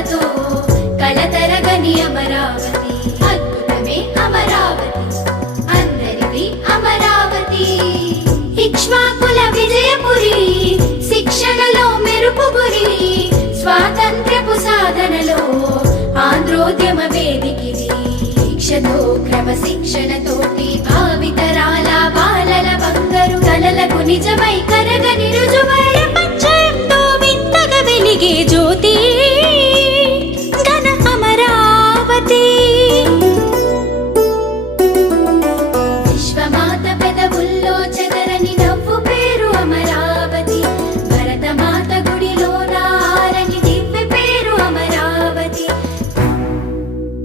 కలతో కలతరగని అమరావతి అద్భుతమే అమరావతి అందరిది అమరావతి ఇక్ష్వాకుల విజయపురి శిక్షణలో మెరుపుగురి స్వాతంత్ర్యపు సాధనలో ఆంధ్రోద్యమ వేదికిది దీక్షతో క్రమశిక్షణతోటి భావితరాల బాలల బంగారు కలలకు నిజమై